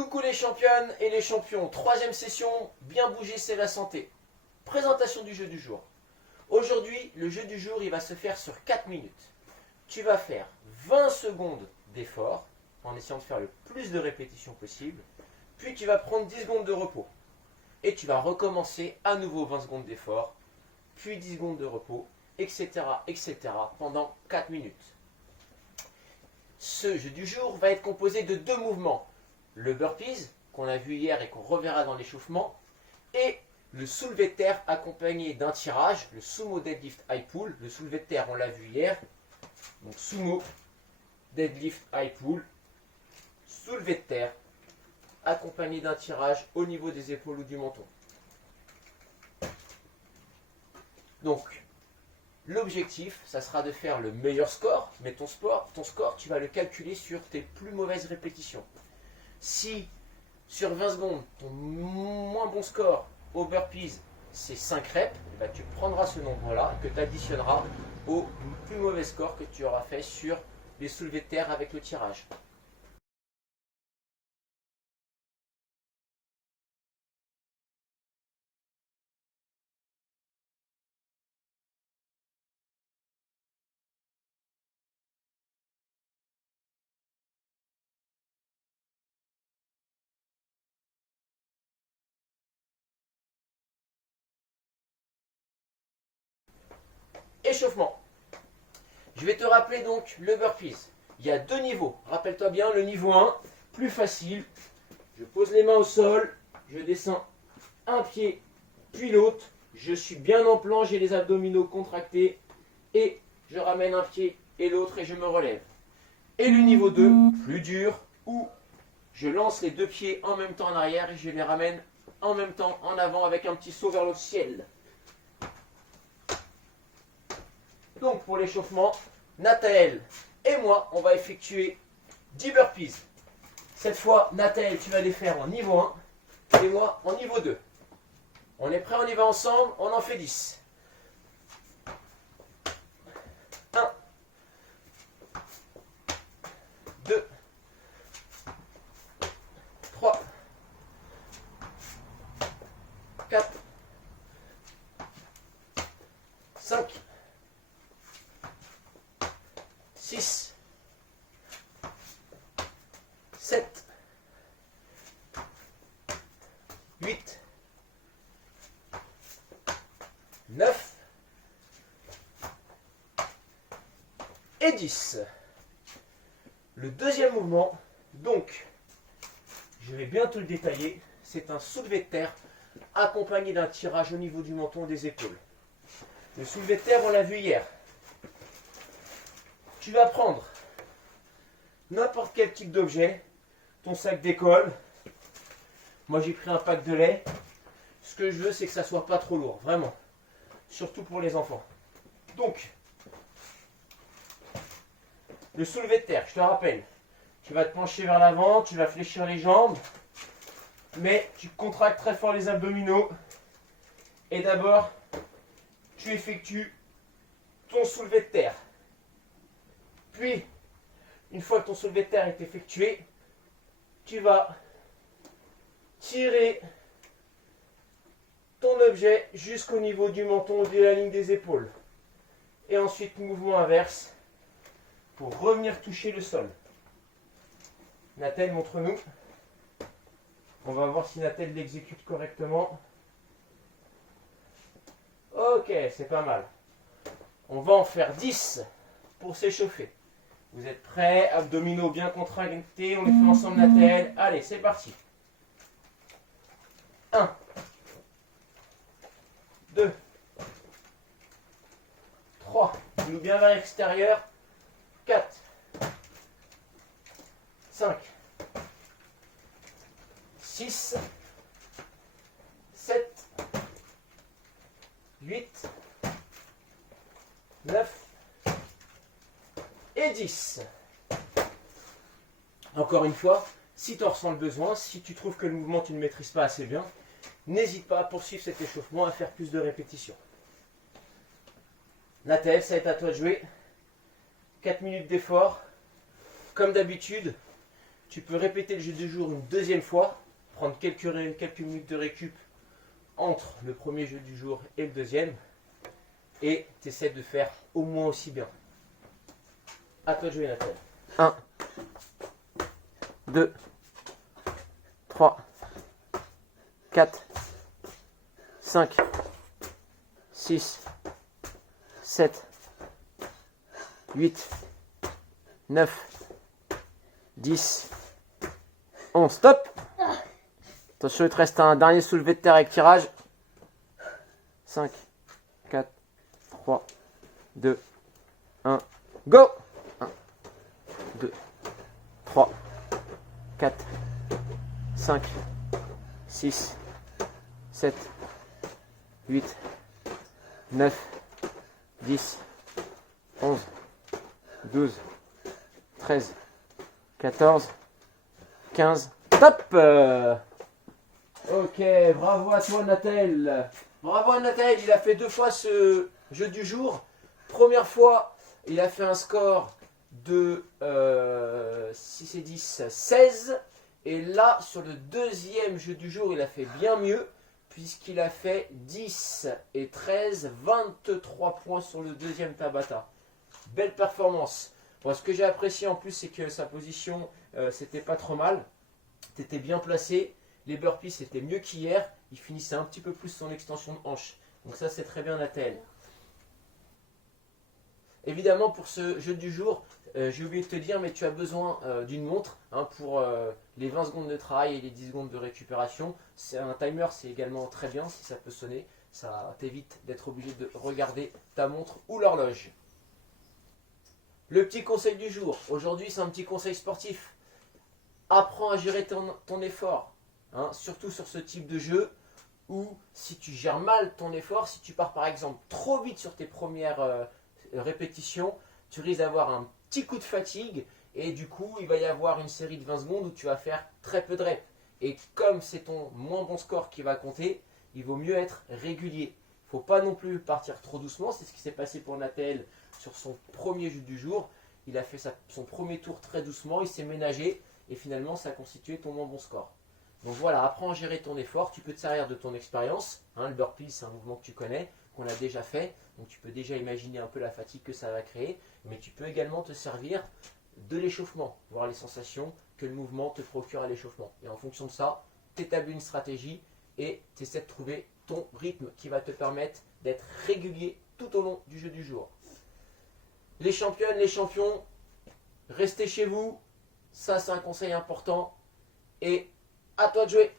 Coucou les championnes et les champions, troisième session, bien bouger c'est la santé. Présentation du jeu du jour. Aujourd'hui, le jeu du jour il va se faire sur 4 minutes. Tu vas faire 20 secondes d'effort en essayant de faire le plus de répétitions possible. Puis tu vas prendre 10 secondes de repos. Et tu vas recommencer à nouveau 20 secondes d'effort, puis 10 secondes de repos, etc. pendant 4 minutes. Ce jeu du jour va être composé de deux mouvements. Le burpees, qu'on a vu hier et qu'on reverra dans l'échauffement, et le soulevé de terre accompagné d'un tirage, le sumo deadlift high pull. Le soulevé de terre, on l'a vu hier. Donc sumo deadlift high pull, soulevé de terre accompagné d'un tirage au niveau des épaules ou du menton. Donc, l'objectif, ça sera de faire le meilleur score, mais ton score, tu vas le calculer sur tes plus mauvaises répétitions. Si sur 20 secondes, ton moins bon score au burpees, c'est 5 reps, bah, tu prendras ce nombre-là que tu additionneras au plus mauvais score que tu auras fait sur les soulevés de terre avec le tirage. Échauffement. Je vais te rappeler donc le burpees. Il y a deux niveaux. Rappelle-toi bien, le niveau 1, plus facile. Je pose les mains au sol, je descends un pied, puis l'autre. Je suis bien en plan, j'ai les abdominaux contractés. Et je ramène un pied et l'autre et je me relève. Et le niveau 2, plus dur, où je lance les deux pieds en même temps en arrière et je les ramène en même temps en avant avec un petit saut vers le ciel. Donc pour l'échauffement, Nathaël et moi, on va effectuer 10 burpees. Cette fois, Nathaël, tu vas les faire en niveau 1 et moi en niveau 2. On est prêt, on y va ensemble, on en fait 10. 1, 2, 3, 4, 5, 6, 7, 8, 9 et 10. Le deuxième mouvement, donc, je vais bientôt le détailler, c'est un soulevé de terre accompagné d'un tirage au niveau du menton et des épaules. Le soulevé de terre, on l'a vu hier. Tu vas prendre n'importe quel type d'objet, ton sac d'école. Moi j'ai pris un pack de lait. Ce que je veux c'est que ça soit pas trop lourd, vraiment. Surtout pour les enfants. Donc, le soulevé de terre, je te rappelle, tu vas te pencher vers l'avant, tu vas fléchir les jambes, mais tu contractes très fort les abdominaux. Et d'abord, tu effectues ton soulevé de terre. Puis, une fois que ton soulevé de terre est effectué, tu vas tirer ton objet jusqu'au niveau du menton ou de la ligne des épaules. Et ensuite, mouvement inverse pour revenir toucher le sol. Nathalie, montre-nous. On va voir si Nathalie l'exécute correctement. Ok, c'est pas mal. On va en faire 10 pour s'échauffer. Vous êtes prêts? Abdominaux bien contractés. On les fait ensemble, Nathalie. Allez, c'est parti. 1, 2, 3. Nous bien vers l'extérieur. 4, 5, 6, 7, 8, 9 et 10. Encore une fois, si tu en ressens le besoin, si tu trouves que le mouvement tu ne maîtrises pas assez bien, n'hésite pas à poursuivre cet échauffement, à faire plus de répétitions. Nathalie, ça va être à toi de jouer. 4 minutes d'effort. Comme d'habitude, Tu peux répéter le jeu du jour une deuxième fois, prendre quelques minutes de récup entre le premier jeu du jour et le deuxième, et tu essaies de faire au moins aussi bien. À toi de jouer, Nathalie. 1, 2, 3, 4, 5, 6, 7, 8, 9, 10, 11. Stop! Attention, il te reste un dernier soulevé de terre avec tirage. 5, 4, 3, 2, 1, go! 1, 2, 3, 4, 5, 6, 7, 8, 9, 10, 11, 12, 13, 14, 15. Top! Ok, bravo à toi Nathel. Bravo à Nathel, il a fait 2 fois ce jeu du jour. Première fois, il a fait un score de 6 et 10, 16. Et là, sur le deuxième jeu du jour, il a fait bien mieux, puisqu'il a fait 10 et 13, 23 points sur le deuxième Tabata. Belle performance. Bon, ce que j'ai apprécié en plus, c'est que sa position, c'était pas trop mal. Tu étais bien placé. Les burpees, c'était mieux qu'hier. Il finissait un petit peu plus son extension de hanche. Donc ça, c'est très bien, Nathel. Évidemment, pour ce jeu du jour, j'ai oublié de te dire, mais tu as besoin d'une montre pour les 20 secondes de travail et les 10 secondes de récupération. C'est un timer, c'est également très bien si ça peut sonner. Ça t'évite d'être obligé de regarder ta montre ou l'horloge. Le petit conseil du jour. Aujourd'hui, c'est un petit conseil sportif. Apprends à gérer ton effort. Surtout sur ce type de jeu où si tu gères mal ton effort, si tu pars par exemple trop vite sur tes premières répétitions, tu risques d'avoir un petit coup de fatigue et du coup il va y avoir une série de 20 secondes où tu vas faire très peu de reps. Et comme c'est ton moins bon score qui va compter, il vaut mieux être régulier. Il ne faut pas non plus partir trop doucement, c'est ce qui s'est passé pour Nathel sur son premier jeu du jour. Il a fait son premier tour très doucement, il s'est ménagé et finalement ça a constitué ton moins bon score. Donc voilà, apprends à gérer ton effort, tu peux te servir de ton expérience. Le burpee, c'est un mouvement que tu connais, qu'on a déjà fait, donc tu peux déjà imaginer un peu la fatigue que ça va créer, mais tu peux également te servir de l'échauffement, voir les sensations que le mouvement te procure à l'échauffement. Et en fonction de ça, tu établis une stratégie et tu essaies de trouver ton rythme qui va te permettre d'être régulier tout au long du jeu du jour. Les championnes, les champions, restez chez vous, ça c'est un conseil important, et à toi de jouer.